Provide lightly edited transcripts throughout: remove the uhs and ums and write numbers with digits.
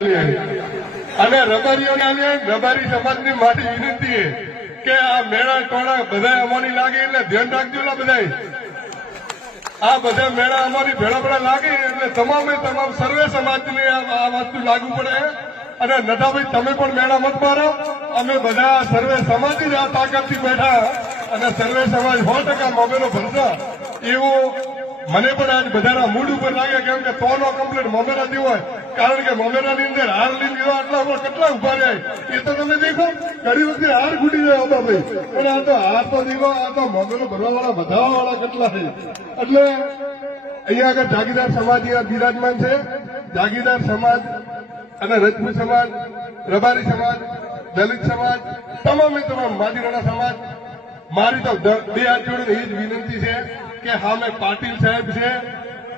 અને રબારી સમાજની મારી વિનંતી કે આ મેળા ટોળા બધા અમારી લાગે એટલે ધ્યાન રાખજો બધા. આ બધા મેળા અમારી ભેળા ભેળા લાગે એટલે તમામે તમામ સર્વે સમાજને આ વસ્તુ લાગુ પડે. અને નટાભાઈ તમે પણ મેળા મત મારો. અમે બધા સર્વે સમાજ જ આ તાકાતથી બેઠા અને સર્વે સમાજ 100% મોમેરો ભરતા એવું મને પણ આજ બધાના મૂડ ઉપર લાગે. કેમ કે તોનો કમ્પ્લીટ મોમેરા જેવો હોય. કારણ કે મોમેરાની અંદર હાર લઈને ગયો આટલા કેટલા ઉભા રહ્યા એ તો તમે દેખો. ઘણી વખતે હાર ખૂટી જાય હતા ભાઈ, પણ આ તો હાર તો દેખો. આ તો મોમેરો ભરવા વાળા વધારવા વાળા કેટલા છે. એટલે અહીંયા આગળ જાગીરદાર સમાજ બિરાજમાન છે. જાગીરદાર સમાજ અને રજપૂત સમાજ, રબારી સમાજ, દલિત સમાજ, તમામે તમામ માજીરાણા સમાજ. મારી તો બે હાથ જોડીને એ જ વિનંતી છે કે હામે પાટીલ સાહેબ છે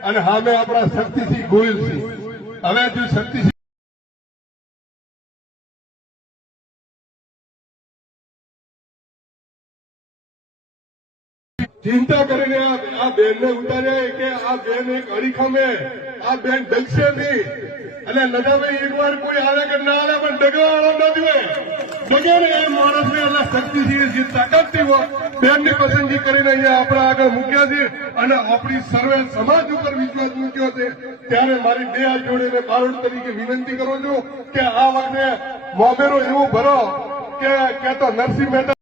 અને હામે આપણા શક્તિસિંહ ગોયલ છે. હવે જો શક્તિસિંહ ચિંતા કરીને આ બેનને ઉતાર્યા કે આ બેન એક અડીખમે આ બેન ડગશે નહીં. અને નગાભાઈ એકવાર કોઈ આવે કે ના આવે પણ ડગવાવાળો નથી હોય. ડગે ને એ માણસને એટલે શક્તિસિંહ જે તાકાતથી બેનની પસંદગી કરીને અહીંયા આપણા આગળ મૂક્યા છે અને આપણી સર્વે સમાજ ઉપર વિશ્વાસ મૂક્યો છે. ત્યારે મારી બે હાથ જોડીને બારોટ તરીકે વિનંતી કરું છું કે આ વખતે મોમેરો એવું ભરો કે તો નરસિંહ મહેતા